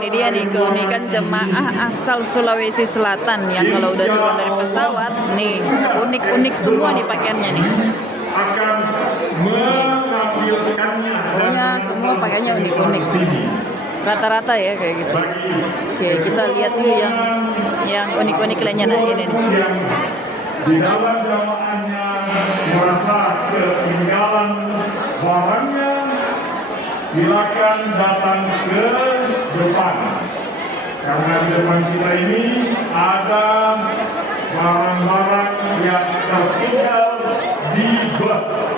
ini dia nih keunikan jemaah asal Sulawesi Selatan yang kalau udah turun dari pesawat nih unik-unik semua nih pakaiannya nih. Akan menampilkannya. Pokoknya semua pakaiannya unik-unik. Rata-rata ya kayak gitu. Oke, kita lihat yuk yang unik-unik lainnya. Nah ini nih. Di dalam jamaahnya merasa ketinggalan barangnya, silakan datang ke depan. Karena di depan kita ini ada barang-barang yang tertinggal di bus.